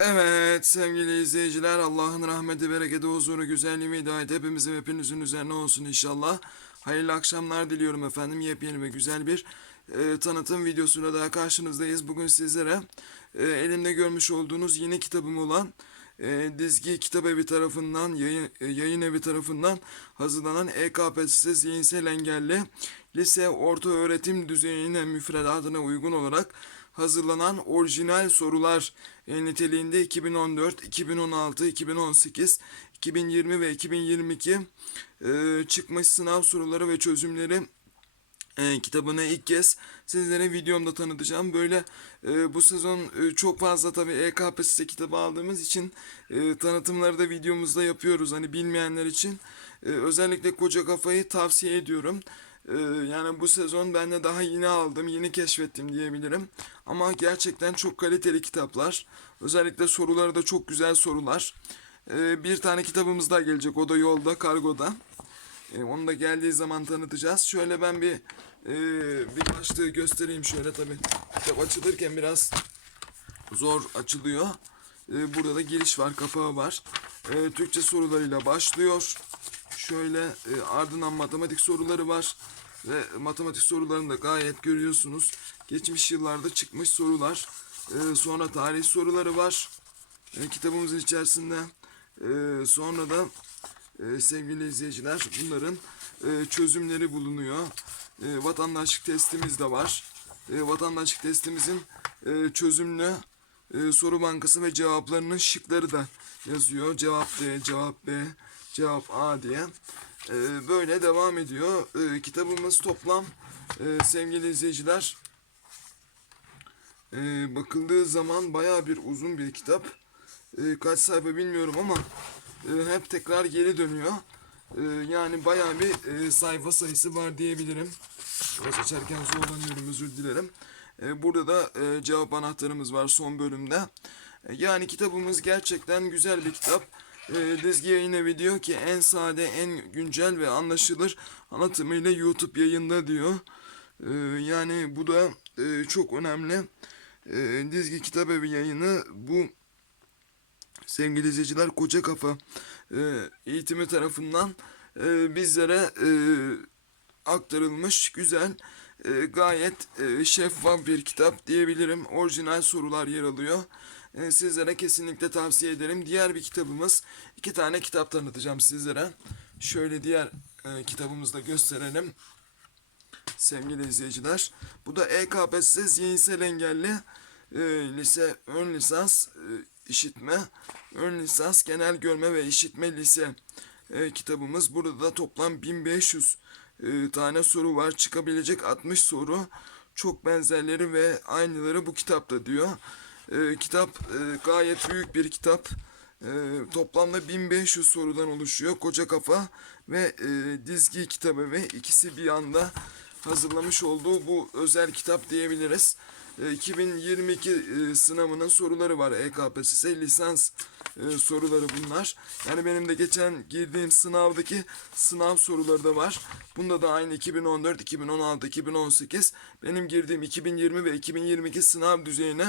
Evet sevgili izleyiciler Allah'ın rahmeti, bereketi, huzuru, güzelliği ve hidayeti hepimizin hepinizin üzerine olsun inşallah. Hayırlı akşamlar diliyorum efendim. Yepyeni ve güzel bir e, tanıtım videosuyla daha karşınızdayız. Bugün sizlere e, elimde görmüş olduğunuz yeni kitabım olan e, Dizgi Kitap Evi tarafından, yayın, e, yayın evi tarafından hazırlanan EKPSS zihinsel engelli lise orta öğretim düzeyine müfredatına uygun olarak hazırlanan orijinal sorular niteliğinde 2014, 2016, 2018, 2020 ve 2022 e, çıkmış sınav soruları ve çözümleri e, kitabını ilk kez sizlere videomda tanıtacağım. Böyle e, bu sezon e, çok fazla tabii EKPSS kitabı aldığımız için e, tanıtımları da videomuzda yapıyoruz. Hani bilmeyenler için e, özellikle Koca Kafayı tavsiye ediyorum. E, yani bu sezon ben de daha yeni aldım, yeni keşfettim diyebilirim. Ama gerçekten çok kaliteli kitaplar. Özellikle soruları da çok güzel sorular. E, bir tane kitabımız daha gelecek. O da yolda, kargoda. E, onu da geldiği zaman tanıtacağız. Şöyle ben bir e, bir başlığı göstereyim şöyle tabi. Kitap açılırken biraz zor açılıyor. E, burada da giriş var, kapağı var. E, Türkçe sorularıyla başlıyor. Şöyle e, ardından matematik soruları var. Ve matematik sorularını da gayet görüyorsunuz. Geçmiş yıllarda çıkmış sorular. E, sonra tarih soruları var. E, kitabımızın içerisinde. E, sonra da e, sevgili izleyiciler bunların e, çözümleri bulunuyor. E, vatandaşlık testimiz de var. E, vatandaşlık testimizin e, çözümlü e, soru bankası ve cevaplarının şıkları da yazıyor. Cevap D, cevap B, cevap A diye. E, böyle devam ediyor. E, kitabımız toplam e, sevgili izleyiciler e, bakıldığı zaman baya bir uzun bir kitap. E, kaç sayfa bilmiyorum ama e, hep tekrar geri dönüyor. E, yani bayağı bir e, sayfa sayısı var diyebilirim. Biraz açarken zorlanıyorum özür dilerim. E, burada da e, cevap anahtarımız var son bölümde. E, yani kitabımız gerçekten güzel bir kitap. Dizgi Yayın Evi diyor ki en sade, en güncel ve anlaşılır anlatımıyla YouTube yayında diyor. Yani bu da çok önemli. Dizgi Kitap Evi yayını bu sevgili izleyiciler Koca Kafa eğitimi tarafından bizlere aktarılmış güzel e, gayet e, şeffaf bir kitap diyebilirim. Orijinal sorular yer alıyor. E, sizlere kesinlikle tavsiye ederim. Diğer bir kitabımız iki tane kitap tanıtacağım sizlere. Şöyle diğer e, kitabımızı da gösterelim sevgili izleyiciler. Bu da EKPSS zihinsel engelli e, lise ön lisans e, işitme, ön lisans genel görme ve işitme lise e, kitabımız. Burada da toplam 1500 e, tane soru var. Çıkabilecek 60 soru. Çok benzerleri ve aynıları bu kitapta diyor. E, kitap e, gayet büyük bir kitap. E, toplamda 1500 sorudan oluşuyor. Koca kafa ve e, dizgi kitabı ve ikisi bir anda hazırlamış olduğu bu özel kitap diyebiliriz. E, 2022 e, sınavının soruları var EKPSS lisans e, soruları bunlar. Yani benim de geçen girdiğim sınavdaki sınav soruları da var. Bunda da aynı 2014, 2016, 2018 benim girdiğim 2020 ve 2022 sınav düzeyine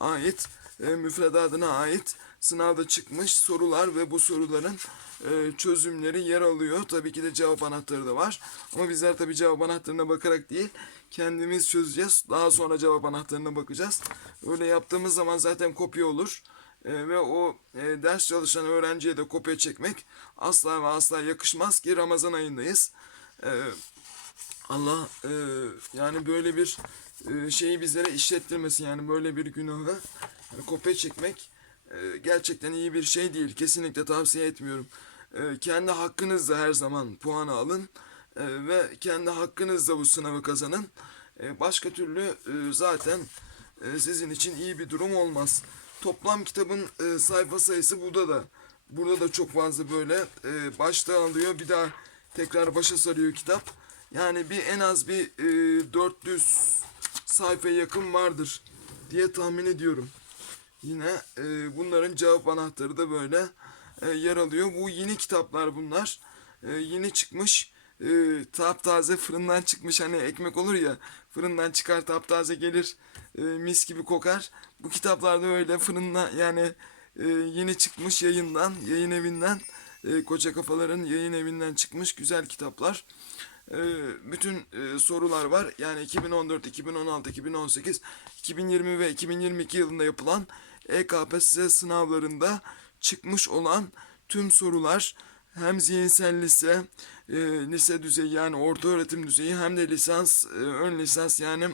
ait e, müfredatına ait sınavda çıkmış sorular ve bu soruların e, çözümleri yer alıyor. Tabii ki de cevap anahtarı da var. Ama bizler tabii cevap anahtarına bakarak değil, kendimiz çözeceğiz. Daha sonra cevap anahtarına bakacağız. Öyle yaptığımız zaman zaten kopya olur. E, ve o e, ders çalışan öğrenciye de kopya çekmek asla ve asla yakışmaz ki Ramazan ayındayız. E, Allah e, yani böyle bir e, şeyi bizlere işlettirmesin yani böyle bir günahı yani kopya çekmek e, gerçekten iyi bir şey değil. Kesinlikle tavsiye etmiyorum. E, kendi hakkınızla her zaman puanı alın e, ve kendi hakkınızla bu sınavı kazanın. E, başka türlü e, zaten e, sizin için iyi bir durum olmaz. Toplam kitabın e, sayfa sayısı burada da. Burada da çok fazla böyle başta alıyor bir daha tekrar başa sarıyor kitap. Yani bir en az bir e, 400 sayfaya yakın vardır diye tahmin ediyorum. Yine bunların cevap anahtarı da böyle e, yer alıyor. Bu yeni kitaplar bunlar. E, yeni çıkmış. E, taptaze fırından çıkmış hani ekmek olur ya fırından çıkar taptaze gelir e, mis gibi kokar. Bu kitaplarda öyle fırında yani e, yeni çıkmış yayından, yayın evinden, e, Koca Kafaların yayın evinden çıkmış güzel kitaplar. E, bütün e, sorular var. Yani 2014, 2016, 2018, 2020 ve 2022 yılında yapılan EKPSS sınavlarında çıkmış olan tüm sorular hem zihinsel lise, e, lise düzeyi yani orta öğretim düzeyi hem de lisans, e, ön lisans yani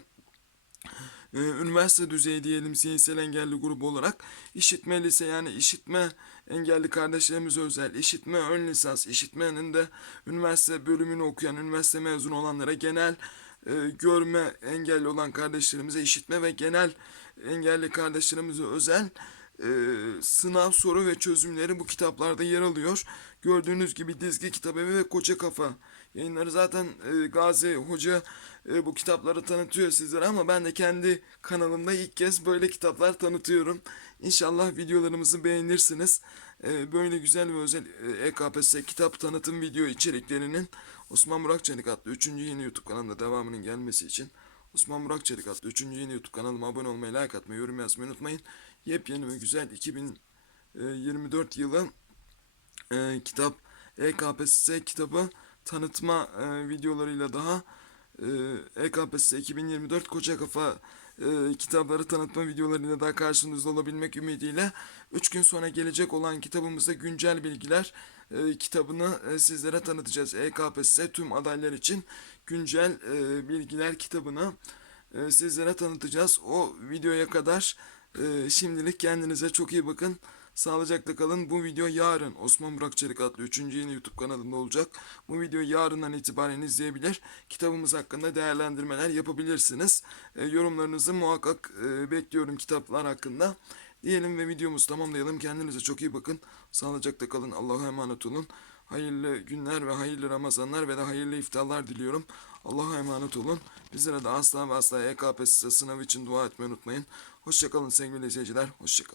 e, üniversite düzeyi diyelim zihinsel engelli grubu olarak. İşitme lise yani işitme engelli kardeşlerimize özel işitme ön lisans işitmenin de üniversite bölümünü okuyan üniversite mezunu olanlara genel e, görme engelli olan kardeşlerimize işitme ve genel engelli kardeşlerimize özel e, sınav soru ve çözümleri bu kitaplarda yer alıyor. Gördüğünüz gibi Dizgi Kitabevi ve Koca Kafa yayınları zaten e, Gazi Hoca e, bu kitapları tanıtıyor sizlere ama ben de kendi kanalımda ilk kez böyle kitaplar tanıtıyorum. İnşallah videolarımızı beğenirsiniz. E, böyle güzel ve özel e, EKPSS kitap tanıtım video içeriklerinin Osman Burak Çelik adlı 3. yeni YouTube kanalında devamının gelmesi için Osman Burak Çelik adlı 3. yeni YouTube kanalıma abone olmayı, like atmayı, yorum yazmayı unutmayın. Yepyeni ve güzel 2024 yılı e, kitap EKPSS kitabı tanıtma e, videolarıyla daha e, EKPSS 2024 Koca Kafa e, kitapları tanıtma videolarıyla daha karşınızda olabilmek ümidiyle 3 gün sonra gelecek olan kitabımızda güncel bilgiler e, kitabını e, sizlere tanıtacağız. EKPSS tüm adaylar için güncel e, bilgiler kitabını e, sizlere tanıtacağız. O videoya kadar e, şimdilik kendinize çok iyi bakın. Sağlıcakla kalın. Bu video yarın Osman Burak Çelik adlı 3. yeni YouTube kanalında olacak. Bu videoyu yarından itibaren izleyebilir. Kitabımız hakkında değerlendirmeler yapabilirsiniz. E, yorumlarınızı muhakkak e, bekliyorum kitaplar hakkında. Diyelim ve videomuzu tamamlayalım. Kendinize çok iyi bakın. Sağlıcakla kalın. Allah'a emanet olun. Hayırlı günler ve hayırlı Ramazanlar ve de hayırlı iftarlar diliyorum. Allah'a emanet olun. Bizlere de asla ve asla EKPSS sınav için dua etmeyi unutmayın. Hoşçakalın sevgili izleyiciler. Hoşçakalın.